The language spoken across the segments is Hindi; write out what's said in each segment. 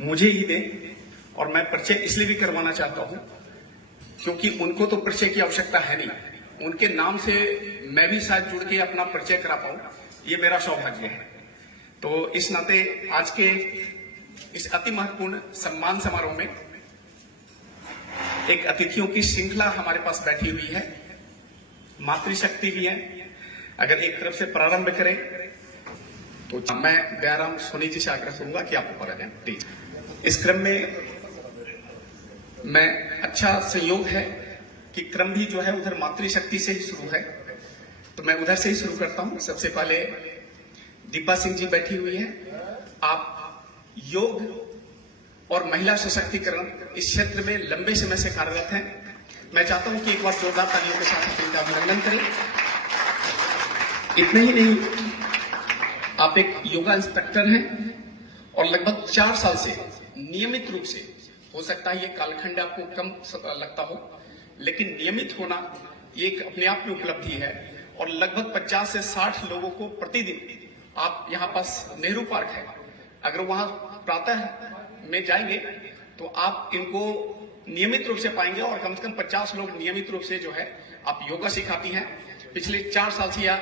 मुझे ही दें, और मैं परिचय इसलिए भी करवाना चाहता हूं क्योंकि उनको तो परिचय की आवश्यकता है नहीं, उनके नाम से मैं भी शायद जुड़ के अपना परिचय करा पाऊं, ये मेरा सौभाग्य है। तो इस नाते आज के इस अति महत्वपूर्ण सम्मान समारोह में एक अतिथियों की श्रृंखला हमारे पास बैठी हुई है, मातृशक्ति भी है। अगर एक तरफ से प्रारंभ करें तो मैं दयाराम सोनी जी से आग्रह करूंगा कि आप ऊपर आ जाएं प्लीज। इस क्रम में मैं अच्छा संयोग है कि क्रम भी जो है उधर मातृशक्ति से ही शुरू है, तो मैं उधर से ही शुरू करता हूं। सबसे पहले दीपा सिंह जी बैठी हुई हैं। आप योग और महिला सशक्तिकरण इस क्षेत्र में लंबे समय से कार्यरत हैं। मैं चाहता हूं कि एक बार जोरदार तालियों के साथ इनका अभिनंदन करें। इतना ही नहीं, आप एक योगा इंस्ट्रक्टर हैं और लगभग 4 साल से नियमित रूप से, हो सकता है ये कालखंड आपको कम लगता हो, लेकिन नियमित होना एक अपने आप में उपलब्धि है। और लगभग 50 से 60 लोगों को प्रतिदिन, आप यहाँ पास नेहरू पार्क है, अगर वहां प्रातः में जाएंगे तो आप इनको नियमित रूप से पाएंगे और कम से कम 50 लोग नियमित रूप से जो है आप योगा सिखाती हैं। पिछले 4 साल से यह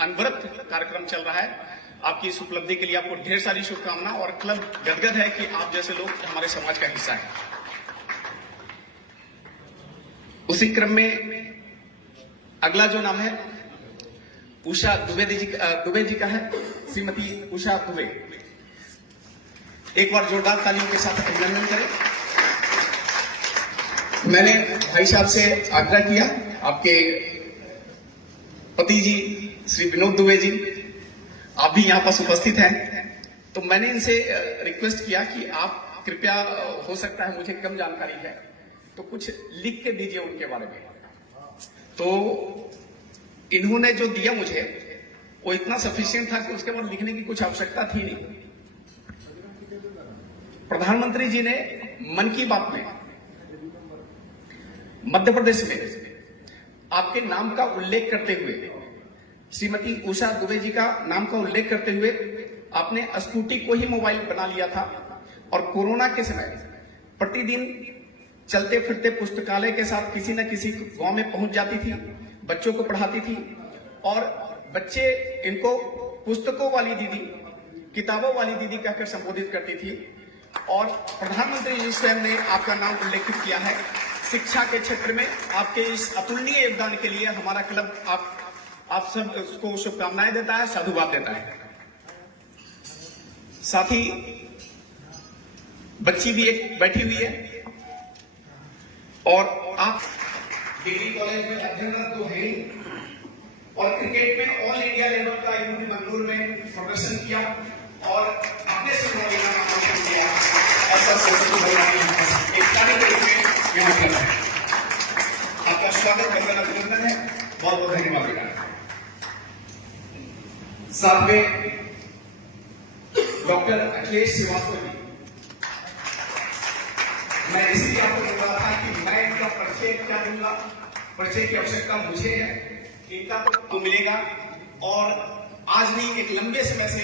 अनवरत कार्यक्रम चल रहा है। आपकी इस उपलब्धि के लिए आपको ढेर सारी शुभकामना, और क्लब गदगद है कि आप जैसे लोग हमारे समाज का हिस्सा है। उसी क्रम में अगला जो नाम है उषा दुबे जी का है, श्रीमती उषा दुबे। एक बार जोरदार तालियों के साथ अभिनंदन करें। मैंने भाई साहब से आग्रह किया, आपके पति जी श्री विनोद दुबे जी आप भी यहाँ पास उपस्थित हैं, तो मैंने इनसे रिक्वेस्ट किया कि आप कृपया, हो सकता है मुझे कम जानकारी है, तो कुछ लिख के दीजिए उनके बारे में। तो इन्होंने जो दिया मुझे वो इतना सफिशिएंट था कि उसके बाद लिखने की कुछ आवश्यकता थी नहीं। प्रधानमंत्री जी ने मन की बात में मध्य प्रदेश में आपके नाम का उल्लेख करते हुए, श्रीमती उषा दुबे जी का नाम का उल्लेख करते हुए, आपने स्कूटी को ही मोबाइल बना लिया था और कोरोना के समय प्रतिदिन चलते फिरते पुस्तकालय के साथ किसी न किसी गांव में पहुंच जाती थी, बच्चों को पढ़ाती थी, और बच्चे इनको पुस्तकों वाली दीदी, किताबों वाली दीदी कहकर संबोधित करती थी। और प्रधानमंत्री जी स्वयं ने आपका नाम उल्लेखित किया है। शिक्षा के क्षेत्र में आपके इस अतुलनीय योगदान के लिए हमारा क्लब आप सब को शुभकामनाएं देता है, साधुवाद देता है। साथ ही बच्ची भी एक बैठी हुई है, और आप डिग्री कॉलेज में अध्ययनरत तो है, और क्रिकेट में ऑल इंडिया लेवल का इन्होंने मंगलूर में प्रदर्शन किया और अपने से किया। ऐसा एक कार्य के रूप में यहाँ कर रहे हैं। आपका स्वागत करना अभिनंदन है, बहुत बहुत धन्यवाद बेटा। साथ में डॉक्टर अखिलेश श्रीवास्तव जी, मैं इसलिए आपको बोल रहा था कि मैं इनका परिचय क्या दूंगा, परिचय की आवश्यकता मुझे है, इनका तो मिलेगा। और आज नहीं, एक लंबे समय से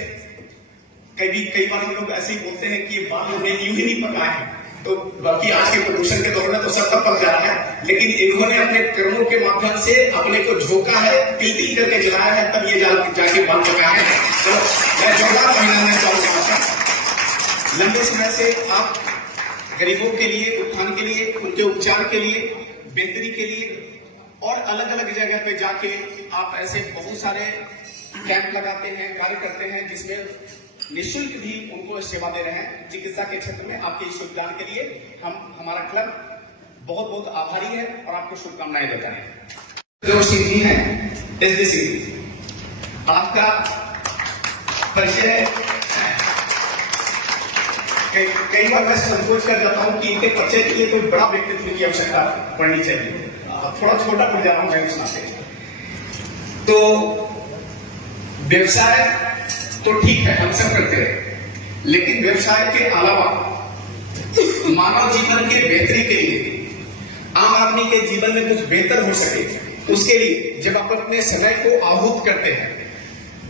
कई बार हम लोग ऐसे ही बोलते हैं कि ये बात हमने यूं ही नहीं पका है, तो बाकी आज के प्रदूषण के दौर में तो सब पक जा रहा है, लेकिन इन्होंने अपने कर्मों के माध्यम से अपने को झोंका है, तिल करके जलाया है, तब ये जाके बात पका है। तो मैं जोरदार अभिनंदन चाहूंगा। लंबे समय से आप गरीबों के लिए, उत्थान के लिए, उनके उपचार के लिए, बेहतरी के लिए और अलग अलग जगह पे जाके आप ऐसे बहुत सारे कैंप लगाते हैं, कार्य करते हैं, जिसमें निःशुल्क भी उनको सेवा दे रहे हैं। चिकित्सा के क्षेत्र में आपके इस योगदान के लिए हमारा क्लब बहुत बहुत आभारी है और आपको शुभकामनाएं देता है। जो सिंह जी हैं, एसडी सिंह, आपका परिचय कई बार मैं संकोच कर जाता हूं कि इनके परिचय के लिए कोई बड़ा व्यक्तित्व की आवश्यकता पड़नी चाहिए, थोड़ा छोटा पड़ जा रहा हूं मैं उस नाते। तो व्यवसाय तो ठीक है, हम सब करते रहे, लेकिन व्यवसाय के अलावा मानव जीवन के बेहतरी के लिए, आम आदमी के जीवन में कुछ बेहतर हो सके, उसके लिए जब आप अपने समय को आहूत करते हैं,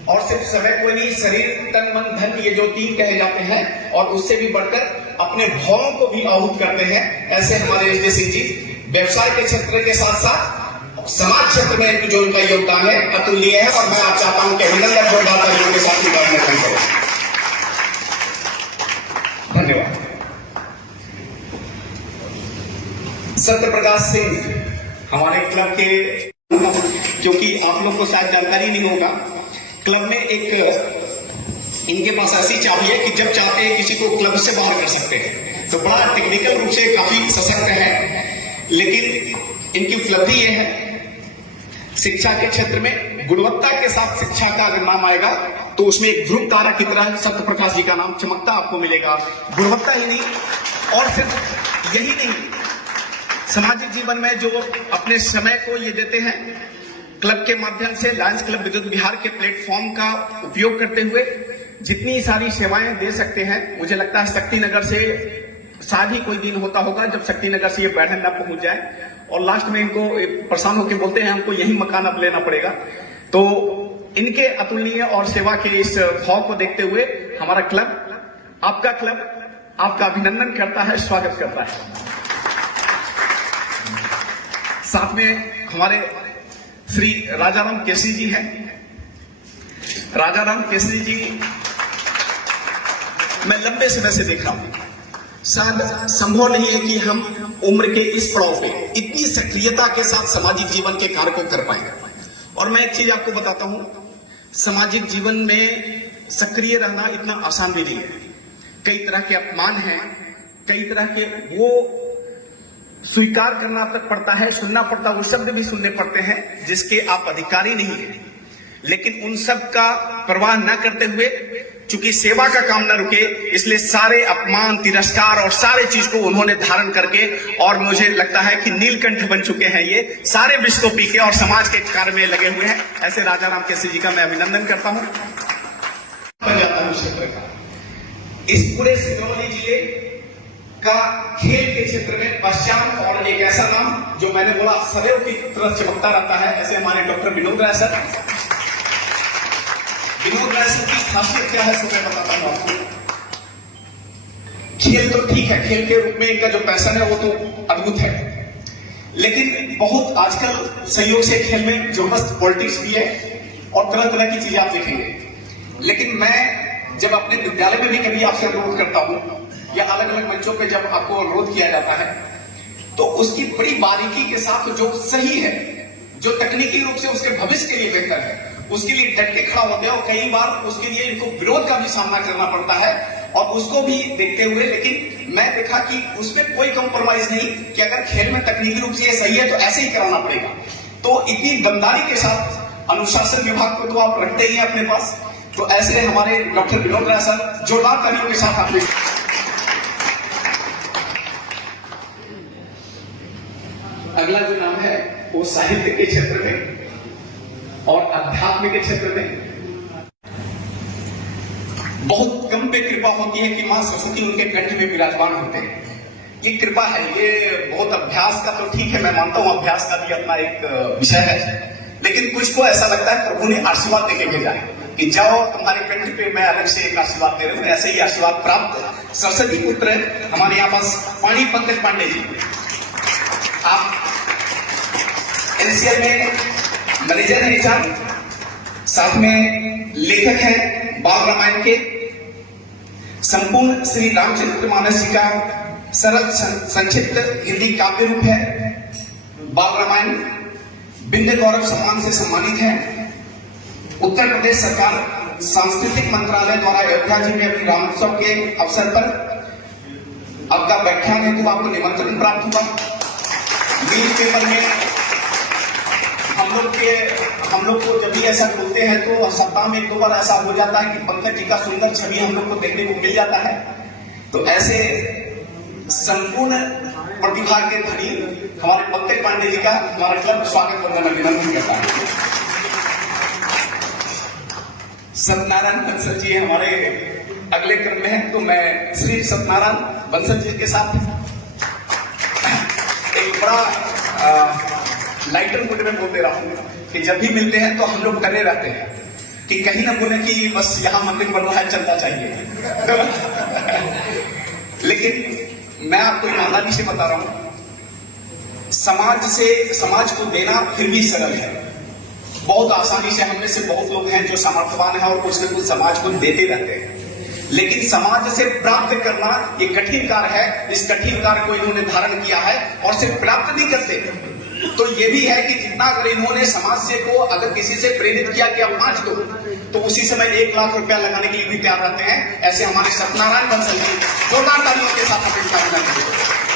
और सिर्फ समय को नहीं, शरीर, तन, मन, धन, ये जो 3 कहे जाते हैं, और उससे भी बढ़कर अपने भावों को भी आहूत करते हैं। ऐसे हमारे एस डी सिंह जी व्यवसाय के क्षेत्र के साथ साथ समाज क्षेत्र में जो उनका योगदान है अतुलनीय है, और मैं आप चाहता हूं कि अभिनंदन जोरदार तालियों के साथ करूं। धन्यवाद। सत्य प्रकाश सिंह हमारे क्लब के, क्योंकि आप लोग को शायद जानकारी नहीं होगा, क्लब में एक इनके पास ऐसी चाबी है कि जब चाहते हैं किसी को क्लब से बाहर कर सकते हैं। तो बड़ा टेक्निकल रूप से काफी सशक्त है, लेकिन इनकी उपलब्धि ये है शिक्षा के क्षेत्र में गुणवत्ता के साथ शिक्षा का अगर नाम आएगा तो उसमें एक ध्रुव तारा की तरह सत्य प्रकाश जी का नाम चमकता आपको मिलेगा। गुणवत्ता ही नहीं, और सिर्फ यही नहीं, सामाजिक जीवन में जो अपने समय को ये देते हैं, क्लब के माध्यम से लायंस क्लब विद्युत बिहार के प्लेटफॉर्म का उपयोग करते हुए जितनी सारी सेवाएं दे सकते हैं। मुझे लगता है शक्तिनगर से शायद ही कोई दिन होता होगा जब शक्तिनगर से ये बैठक न पहुंच जाए और लास्ट में इनको परेशान होकर बोलते हैं हमको यही मकान अब लेना पड़ेगा। तो इनके अतुलनीय और सेवा के इस भाव को देखते हुए हमारा क्लब, आपका क्लब आपका अभिनंदन करता है, स्वागत करता है। साथ में हमारे श्री राजाराम केसरी जी हैं। राजाराम केसरी जी मैं लंबे समय से देख रहा हूं, शायद संभव नहीं है कि हम उम्र के इस पड़ाव पे इतनी सक्रियता के साथ सामाजिक जीवन के कार्य को कर पाए। और मैं एक चीज आपको बताता हूं, सामाजिक जीवन में सक्रिय रहना इतना आसान भी नहीं है। कई तरह के अपमान हैं, कई तरह के वो स्वीकार करना तक पड़ता है, सुनना पड़ता है, वो शब्द भी सुनने पड़ते हैं जिसके आप अधिकारी नहीं हैं। लेकिन उन सब का परवाह न करते हुए, चूंकि सेवा का काम न रुके, इसलिए सारे अपमान, तिरस्कार और सारे चीज को उन्होंने धारण करके, और मुझे लगता है कि नीलकंठ बन चुके हैं ये, सारे विष को पी के और समाज के कार्य में लगे हुए हैं। ऐसे राजाराम केसरी जी का मैं अभिनंदन करता हूं। बन जाता हूं क्षेत्र का, इस पूरे सिंगरौली जिले का खेल के क्षेत्र में पश्चात और एक ऐसा नाम जो मैंने बोला सदैव की तरह चमकता रहता है, ऐसे हमारे doctor Vinod Rai sir. Vinod Rai sir की खासियत क्या है सो मैं बताता हूं आपको। खेल तो ठीक है, खेल के रूप में इनका जो पैशन है वो तो अद्भुत है, लेकिन बहुत आजकल संयोग से खेल में जबरदस्त पॉलिटिक्स भी है और तरह तरह की चीजें आप देखेंगे। लेकिन मैं जब अपने विद्यालय में भी कभी आपसे अनुरोध करता हूं या अलग अलग मंचों पे जब आपको अनुरोध किया जाता है, तो उसकी बड़ी बारीकी के साथ जो सही है, जो तकनीकी रूप से उसके भविष्य के लिए बेहतर है, उसके लिए डट के खड़ा होते हैं। और कई बार उसके लिए इनको विरोध का भी सामना करना पड़ता है, और उसको भी देखते हुए, लेकिन मैं देखा कि उसमें कोई कंप्रोमाइज नहीं कि अगर खेल में तकनीकी रूप से ये सही है तो ऐसे ही कराना पड़ेगा। तो इतनी दमदारी के साथ अनुशासन विभाग को तो आप रखते ही हैं अपने पास। तो ऐसे हमारे डॉक्टर विनोद राय सर जोरदार तालियों के साथ आपने। अगला जो नाम है वो साहित्य के क्षेत्र में और अध्यात्म के क्षेत्र में बहुत कम पे कृपा होती है कि मां सरस्वती उनके कंठ में विराजमान होते हैं। ये कृपा है, ये बहुत अभ्यास का तो ठीक है, मैं मानता हूं अभ्यास का भी अपना एक विषय है, लेकिन कुछ को ऐसा लगता है प्रभु ने आशीर्वाद देके भेजा है कि जाओ तुम्हारे कंठ पे मैं अलग से एक आशीर्वाद दे रहा हूं। ऐसे ही आशीर्वाद प्राप्त सरस्वती पुत्र हमारे यहाँ पास पाणी पंकज पांडे जी, आप एनसीएल में मैनेजर हैं HR, साथ में लेखक हैं बाल रामायण के। संपूर्ण श्री रामचरितमानस जी का सरल संक्षिप्त हिंदी काव्य रूप है बाल रामायण। बिंद गौरव सम्मान से सम्मानित है। उत्तर प्रदेश सरकार सांस्कृतिक मंत्रालय द्वारा अयोध्या जी में अभी रामोत्सव के अवसर पर आपका व्याख्यान हेतु आपको निमंत्रण प्राप्त हुआ। न्यूज पेपर में हम लोग को जब भी ऐसा बोलते हैं तो सप्ताह में 1-2 बार ऐसा हो जाता है कि पंकज जी का सुंदर छवि हम लोग को देखने को मिल जाता है। तो ऐसे संपूर्ण प्रतिभा के धनी हमारे पंकज पांडे जी का हमारा क्लब स्वागत करने में विनम्र करता है। सत्यनारायण बंसल जी हमारे अगले क्रम में है, तो मैं श्री सत्यनारायण बंसल जी के साथ एक बड़ा लाइटर मूड में बोलते रहा हूं कि जब भी मिलते हैं तो हम लोग डरे रहते हैं कि कहीं ना बोले कि बस यहां मंदिर बन रहा है, चलना चाहिए। लेकिन लेकिन मैं आपको ईमानदारी से बता रहा हूं, समाज को देना फिर भी सरल है। बहुत आसानी से, हम में से बहुत लोग हैं जो सामर्थ्यवान है और कुछ न कुछ समाज को देते रहते हैं, लेकिन समाज से प्राप्त करना ये कठिन कार्य है। इस कठिन कार्य को इन्होंने धारण किया है और सिर्फ प्राप्त नहीं करते, तो ये भी है कि जितना अगर इन्होंने समाज से को अगर किसी से प्रेरित किया कि आप 5 दो, तो उसी समय 1 लाख रुपया लगाने के लिए भी तैयार रहते हैं। ऐसे हमारे सत्यनारायण बंसल जी, जोरदार तालियों के साथ अपेक्षा करना चाहिए।